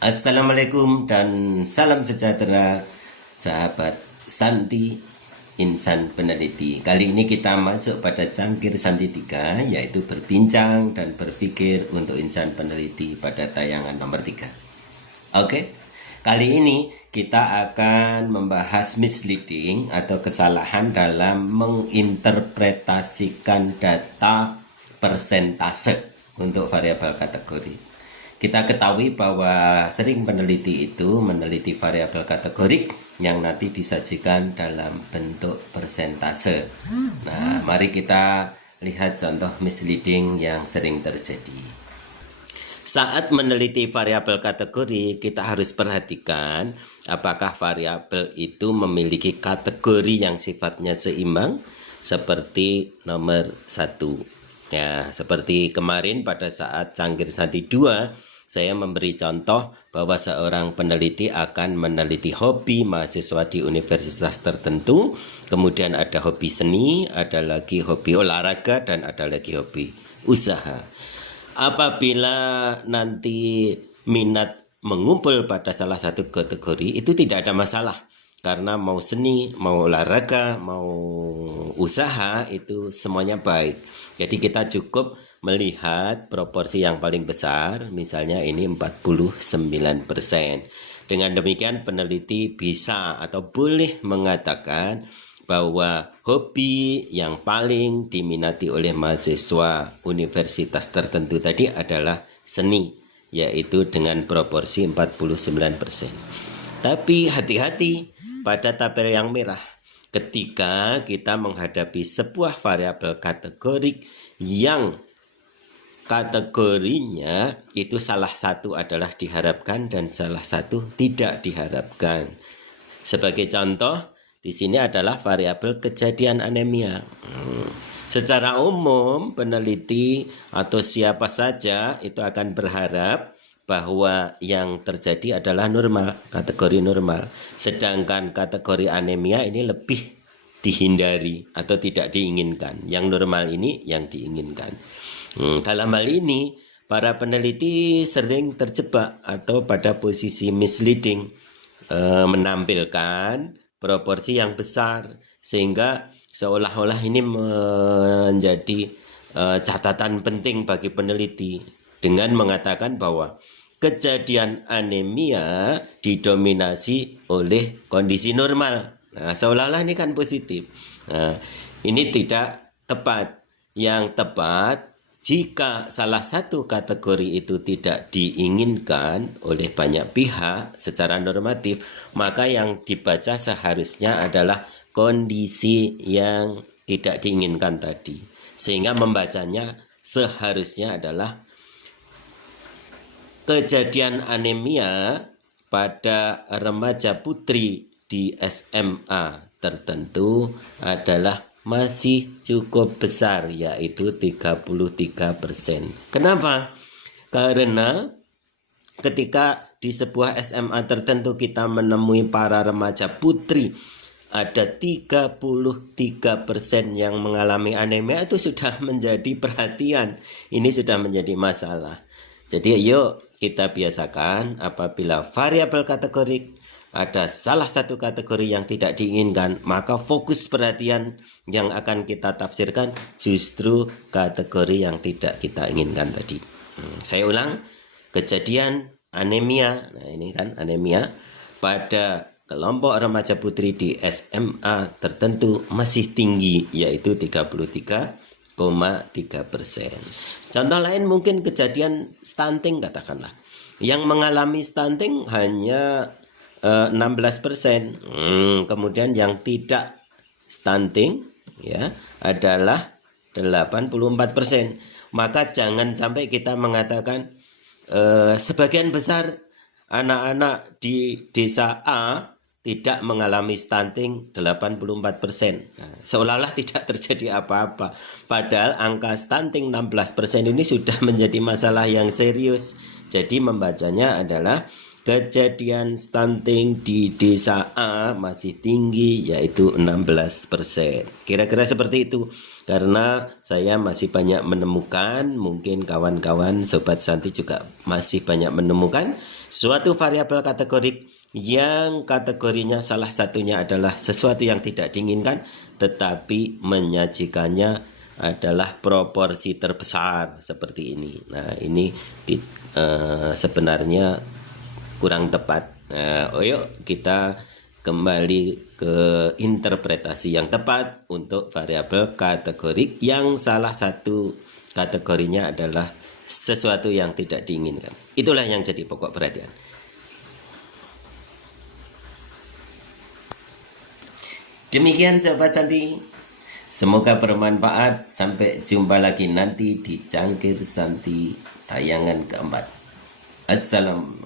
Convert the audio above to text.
Assalamualaikum dan salam sejahtera sahabat Santi Insan Peneliti. Kali ini kita masuk pada cangkir Santi 3, yaitu berbincang dan berpikir untuk insan peneliti pada tayangan nomor 3. Oke, kali ini kita akan membahas misleading atau kesalahan dalam menginterpretasikan data persentase untuk variabel kategori. Kita ketahui bahwa sering peneliti itu meneliti variabel kategorik yang nanti disajikan dalam bentuk persentase. Nah, mari kita lihat contoh misleading yang sering terjadi. Saat meneliti variabel kategori, kita harus perhatikan apakah variabel itu memiliki kategori yang sifatnya seimbang seperti nomor 1. Ya, seperti kemarin pada saat cangkir Santi 2, saya memberi contoh bahwa seorang peneliti akan meneliti hobi mahasiswa di universitas tertentu, kemudian ada hobi seni, ada lagi hobi olahraga, dan ada lagi hobi usaha. Apabila nanti minat mengumpul pada salah satu kategori, itu tidak ada masalah. Karena mau seni, mau olahraga, mau usaha, itu semuanya baik. Jadi kita cukup melihat proporsi yang paling besar, misalnya ini 49%. Dengan demikian peneliti bisa atau boleh mengatakan bahwa hobi yang paling diminati oleh mahasiswa universitas tertentu tadi adalah seni, yaitu dengan proporsi 49%. Tapi hati-hati pada tabel yang merah ketika kita menghadapi sebuah variabel kategorik yang kategorinya itu salah satu adalah diharapkan dan salah satu tidak diharapkan. Sebagai contoh, di sini adalah variabel kejadian anemia. Secara umum, peneliti atau siapa saja itu akan berharap bahwa yang terjadi adalah normal, kategori normal. Sedangkan kategori anemia ini lebih dihindari atau tidak diinginkan. Yang normal ini yang diinginkan. Dalam hal ini, para peneliti sering terjebak atau pada posisi misleading, menampilkan proporsi yang besar sehingga seolah-olah ini menjadi catatan penting bagi peneliti dengan mengatakan bahwa kejadian anemia didominasi oleh kondisi normal. Nah, seolah-olah ini kan positif. Nah, ini tidak tepat. Yang tepat, jika salah satu kategori itu tidak diinginkan oleh banyak pihak secara normatif, maka yang dibaca seharusnya adalah kondisi yang tidak diinginkan tadi. Sehingga membacanya seharusnya adalah kejadian anemia pada remaja putri di SMA tertentu adalah masih cukup besar, yaitu 33%. Kenapa? Karena ketika di sebuah SMA tertentu kita menemui para remaja putri, ada 33% yang mengalami anemia, itu sudah menjadi perhatian. Ini sudah menjadi masalah. Jadi yuk kita biasakan apabila variabel kategorik ada salah satu kategori yang tidak diinginkan, maka fokus perhatian yang akan kita tafsirkan justru kategori yang tidak kita inginkan tadi. Saya ulang, kejadian anemia, nah ini kan anemia pada kelompok remaja putri di SMA tertentu masih tinggi, yaitu 33,3%. Contoh lain mungkin kejadian stunting katakanlah. Yang mengalami stunting hanya 16%. Kemudian yang tidak stunting ya adalah 84%. Maka jangan sampai kita mengatakan sebagian besar anak-anak di desa A tidak mengalami stunting 84%. Nah, seolah-olah tidak terjadi apa-apa. Padahal angka stunting 16% ini sudah menjadi masalah yang serius. Jadi membacanya adalah kejadian stunting di desa A masih tinggi, yaitu 16%. Kira-kira seperti itu. karena saya masih banyak menemukan, mungkin kawan-kawan Sobat Santi juga masih banyak menemukan suatu variabel kategorik yang kategorinya salah satunya adalah sesuatu yang tidak diinginkan, tetapi menyajikannya adalah proporsi terbesar seperti ini. Nah, ini sebenarnya kurang tepat. Yuk kita kembali ke interpretasi yang tepat untuk variabel kategorik yang salah satu kategorinya adalah sesuatu yang tidak diinginkan. Itulah yang jadi pokok perhatian. Demikian Sobat Santi, semoga bermanfaat. Sampai jumpa lagi nanti di Cangkir Santi tayangan keempat. Assalamualaikum.